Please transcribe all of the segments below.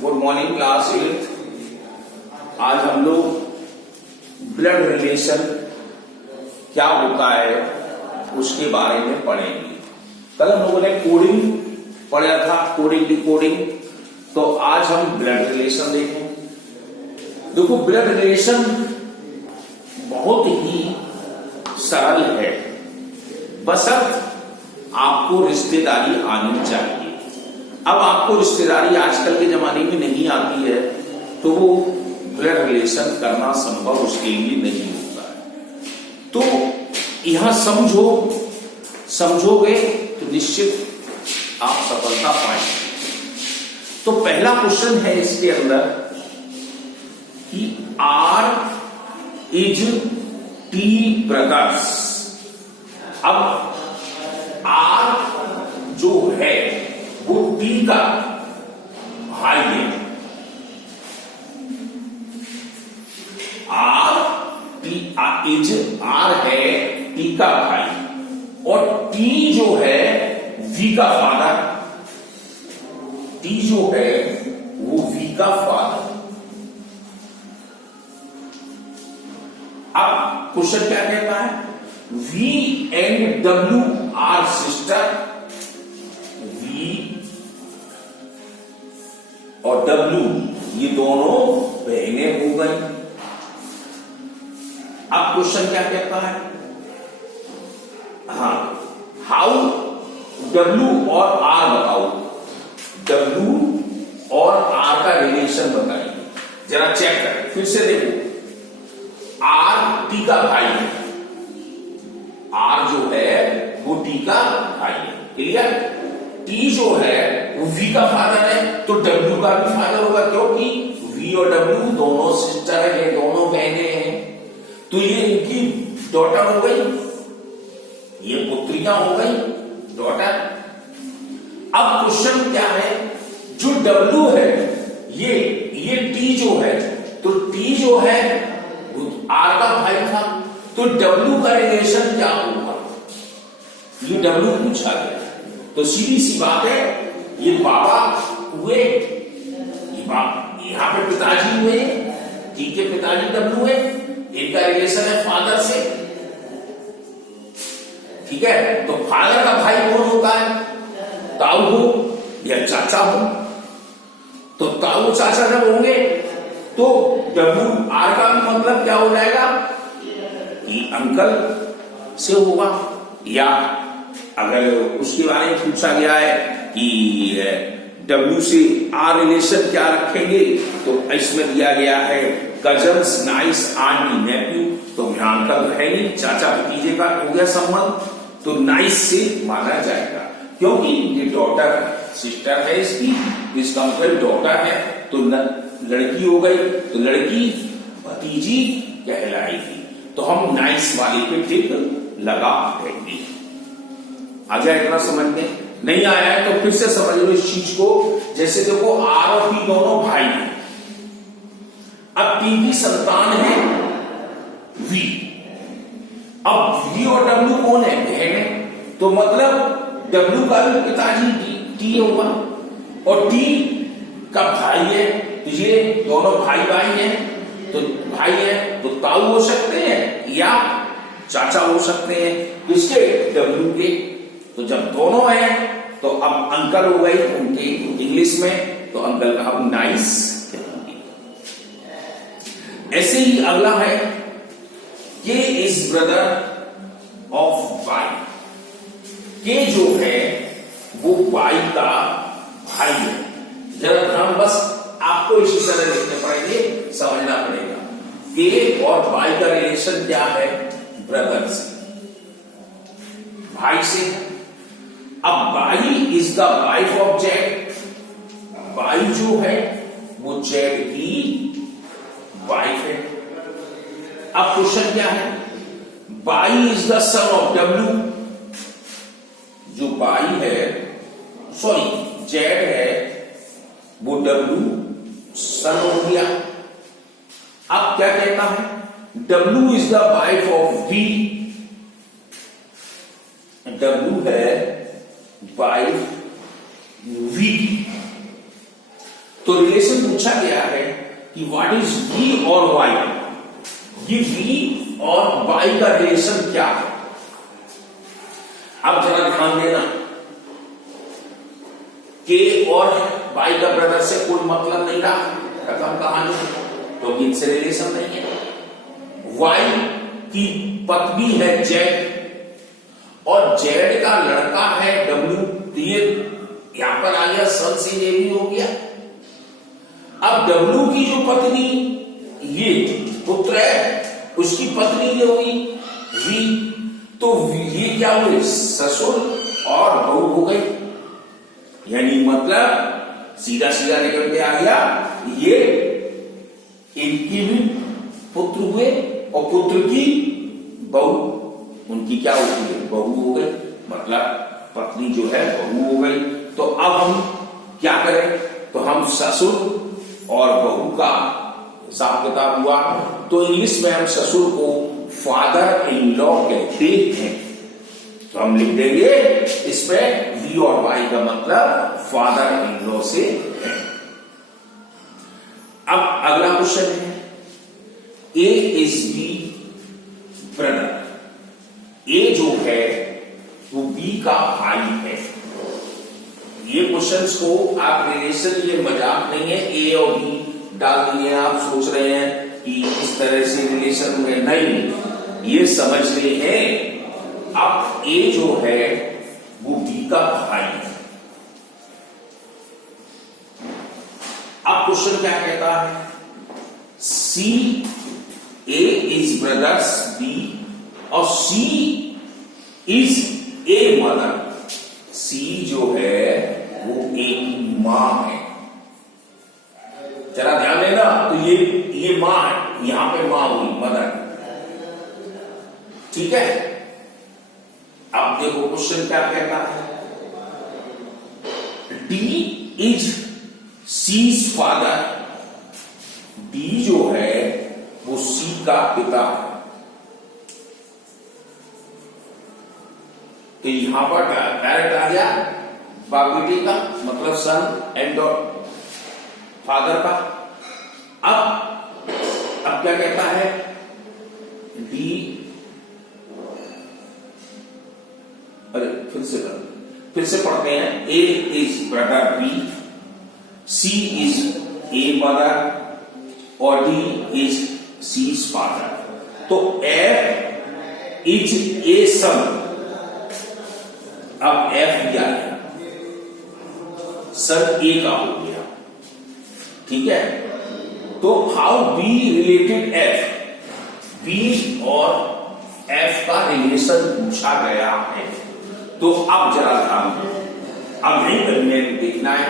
Good morning class 8। आज हम लोग ब्लड रिलेशन क्या होता है उसके बारे में पढ़ेंगे। कल हम लोगों ने कोडिंग पढ़ा था, कोडिंग डिकोडिंग, तो आज हम ब्लड रिलेशन देखें। देखो, ब्लड रिलेशन बहुत ही सरल है, बशर्ते आपको रिश्तेदारी आनी चाहिए। अब आपको रिश्तेदारी आजकल के जमाने में नहीं आती है तो वो ब्लड रिलेशन करना संभव उसके लिए नहीं होता है। तो यहां समझोगे तो निश्चित आप सफलता पाएंगे। तो पहला क्वेश्चन है इसके अंदर कि आर इज टी ब्रदर्स। अब आर जो है वो टी का भाई है। आर है टी का भाई, और टी जो है वी का फादर। टी जो है वो वी का फादर। अब क्वेश्चन क्या कहता है? V and W are sister. V और डब्ल्यू ये दोनों बहनें हो गई। अब क्वेश्चन क्या कहता है? हाँ, हाउ डब्ल्यू और आर बताओ। डब्ल्यू और आर का रिलेशन बताइए। जरा चेक करें, फिर से देखो। आर टी का भाई है, आर जो है वो टी का भाई है। क्लियर? टी जो है वो वी का फादर है, तो डब्ल्यू का भी फादर होगा, क्योंकि वी और डब्ल्यू दोनों सिस्टर है, दोनों बहनें हैं। तो ये इनकी डॉटर हो गई, ये पुत्रियां हो गई, डॉटर। अब क्वेश्चन क्या है? जो डब्ल्यू है ये टी जो है, तो टी जो है वो आर का भाई था, तो डब्ल्यू का रिलेशन क्या होगा? ये डब्ल्यू पूछा गया, तो सीधी सी बात है, ये बाबा हुए, ये बाप यहां पे पिताजी हुए, टी के पिताजी डब्ल्यू है, इनका रिलेशन है फादर से। ठीक है, तो फादर का भाई कौन होता है? ताऊ हो या चाचा हो। तो ताऊ चाचा जब होंगे तो डब्ल्यू आर का भी मतलब क्या हो जाएगा कि अंकल से होगा। या अगर उसके बारे में पूछा गया है कि डब्ल्यू से आर रिलेशन क्या रखेंगे, तो इसमें दिया गया है कजन्स, नाइस, आंटी, नेफ्यू। तो यहां अंकल है नहीं, चाचा भतीजे का हो गया संबंध, तो नाइस से माना जाएगा, क्योंकि ये डॉटर सिस्टर है इसकी, इसका मतलब डॉटर है, तो लड़की हो गई, तो लड़की भतीजी कहलाएगी। तो हम नाइस वाले पे टिक लगा देंगे। आ जाए इतना समझ में? नहीं आया है तो फिर से समझ लो इस चीज को। जैसे देखो, आर और टी दोनों भाई हैं। अब टी की संतान है वी। अब वी और डब्ल्यू कौन है? बहन है, तो मतलब डब्ल्यू का भी पिताजी टी होगा, और टी का भाई है, तो ये दोनों भाई हैं, तो भाई है तो ताऊ हो सकते हैं या चाचा हो सकते हैं, किसके? डब्ल्यू के। तो जब दोनों हैं तो अब अंकल हो गई उनके इंग्लिश में, तो अंकल का हम नाइस कहेंगे। ऐसे ही अगला है, के इज ब्रदर ऑफ वाई। के जो है वो वाई का भाई है। जरा ध्यान, बस आपको इसी तरह लिखने पड़ेंगे, समझना पड़ेगा। के और वाई का रिलेशन क्या है? ब्रदर से, भाई से। अब by is the wife of Z. By जो है वो जेड की वाइफ है। अब क्वेश्चन क्या है? By is the son of W. जो बाई है, सॉरी जेड है, वो डब्ल्यू सन हो गया। अब क्या कहता है? W is the wife of V. W है वाइफ वी। तो रिलेशन पूछा गया है कि व्हाट इज वी और वाई। ये वी और वाई का रिलेशन क्या है? अब जरा ध्यान देना, के और वाई का ब्रदर से कोई मतलब नहीं रहा, खत्म कहानी, क्योंकि इनसे रिलेशन नहीं है। वाई की पत्नी है जेड और जेड का लड़का है डब्ल्यू। ये यहां पर आ गया, सन से ये भी हो गया। अब डब्ल्यू की जो पत्नी ये पुत्र है, उसकी पत्नी ये हुई वी। तो ये क्या हुए? ससुर और बहू हो गई। यानी मतलब सीधा सीधा निकल के आ गया, ये इनकी भी पुत्र हुए और पुत्र की बहू, उनकी क्या होती है? बहू हो गई। मतलब पत्नी जो है बहू हो गई। तो अब हम क्या करें? तो हम ससुर और बहू का हिसाब किताब हुआ। तो इंग्लिश में हम ससुर को फादर इन लॉ कहते हैं। तो हम लिख देंगे इसमें वी और वाई का मतलब फादर इन लॉ से है। अब अगला क्वेश्चन है, ए इज बी ब्रदर। ए जो है वो बी का भाई है। ये क्वेश्चंस को आप रिलेशन, ये मजाक नहीं है, ए और बी डाल दिए। आप सोच रहे हैं कि इस तरह से रिलेशन में, नहीं, ये समझ रहे हैं। अब ए जो है वो बी का भाई है। अब क्वेश्चन क्या कहता है? सी ए इज ब्रदर्स बी और सी इज ए मदर। सी जो है वो एक मां है। जरा ध्यान देना, तो ये मां है, यहां पे मां हुई मदर, ठीक है। अब देखो क्वेश्चन क्या कहता है, D is C's father. D जो है वो सी का पिता है। तो यहां पर डायरेक्ट आ गया बाप बेटे का, मतलब सन एंड फादर का। अब क्या कहता है? डी, अरे फिर से पढ़ते हैं। A is brother B, C is a mother और डी इज सीज फादर। तो एफ इज ए सन। अब एफ दिया गया, सन ए का हो गया, ठीक है। तो how B related F. B और एफ का रिलेशन पूछा गया है। तो अब जरा ध्यान दो, अब नहीं करने देखना है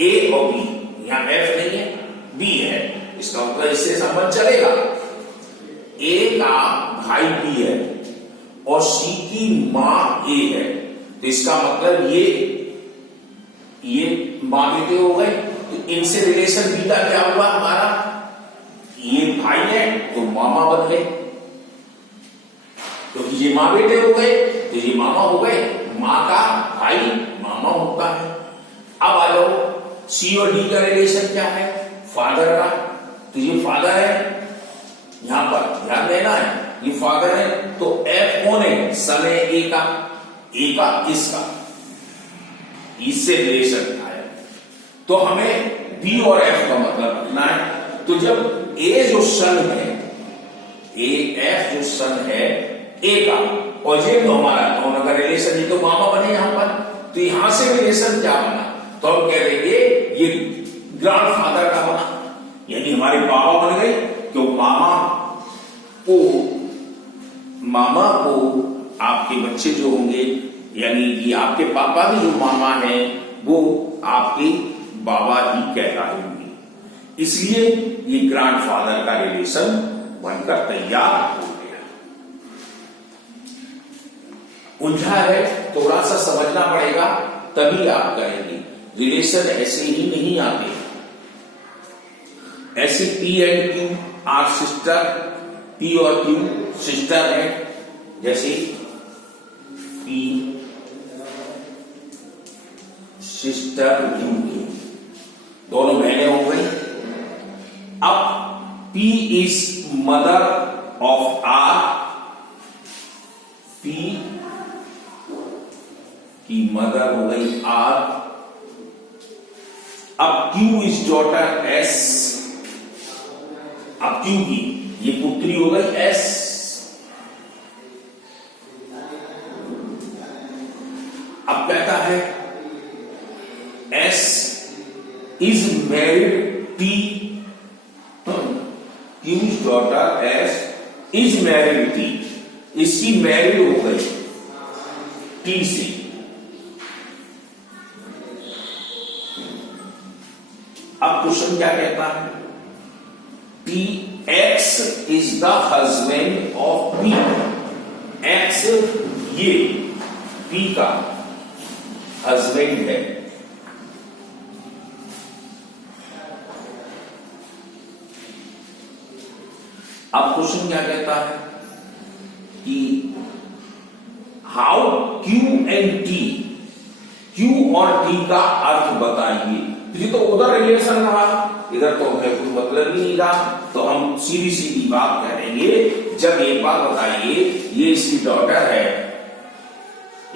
ए और बी, यहां एफ नहीं है, बी है, इसका मतलब इससे संबंध चलेगा। ए का भाई बी है और सी की मां ए है, तो इसका मतलब ये मां बेटे हो गए। तो इनसे रिलेशन बी का क्या हुआ? हमारा ये भाई है तो मामा बन गए, क्योंकि ये मां बेटे हो गए तो ये मामा हो गए। मां का भाई मामा होता है। अब आ जाओ, सी और डी का रिलेशन क्या है? फादर का। तो ये फादर है, यहां पर ध्यान देना है, ये फादर है। तो एफ कौन है? सन है ए का, ए का इसका, इससे रिलेशन आया। तो हमें बी और एफ का मतलब रखना है। तो जब ए जो सन है, ए एफ जो सन है ए का, और ये तो हमारा दोनों का रिलेशन, ये तो मामा बने यहां पर, तो यहां से रिलेशन क्या बना? तो हम कह देंगे ये ग्रैंडफादर का बना, यानी हमारे बाबा बन गए। क्यों? मामा को आपके बच्चे जो होंगे, यानी कि आपके पापा के जो मामा हैं वो आपके बाबा ही कहलाएंगे। इसलिए ये ग्रैंडफादर का रिलेशन बनकर तैयार हो गया। उलझा है, थोड़ा सा समझना पड़ेगा, तभी आप करेंगे। रिलेशन ऐसे ही नहीं आते। ऐसे P and Q R sister, P और क्यू सिस्टर है। जैसे पी सिस्टर इन टू, दोनों बहनें हो गई। अब P is mother of R, P की मदर हो गई R। अब Q इज डॉटर S, अब Q की ये पुत्री हो गई S। अब कहता है S is married T, Q's daughter S is married T, इसकी मैरिड हो गई T से। अब क्वेश्चन क्या कहता है, P X is the husband of P, X ये P का हस्बैंड है। अब क्वेश्चन क्या कहता है कि how Q and T, Q और T का अर्थ बताइए। तो ये तो उधर रिलेशन रहा, इधर तो हमें कोई मतलब ही नहीं रहा, तो हम सीधी सीधी बात करेंगे। जब एक बात बताइए, ये इसकी डॉटर है,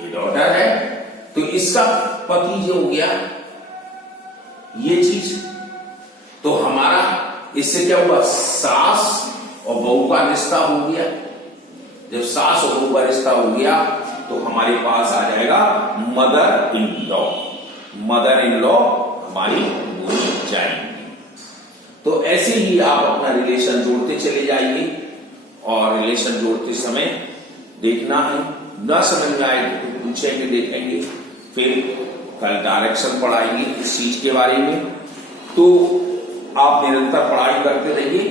ये डॉटर है, तो इसका पति जो हो गया ये चीज, तो हमारा इससे क्या हुआ, सास और बहू का रिश्ता हो गया। जब सास और बहू का रिश्ता हो गया तो हमारे पास आ जाएगा mother in law, mother in law हमारी बोली जाएगी। तो ऐसे ही आप अपना रिलेशन जोड़ते चले जाइए, और रिलेशन जोड़ते समय देखना है, न समझ में आए तो पूछेंगे, देखेंगे, फिर कल डायरेक्शन पढ़ाएंगे इस चीज के बारे में। तो आप निरंतर पढ़ाई करते रहिए।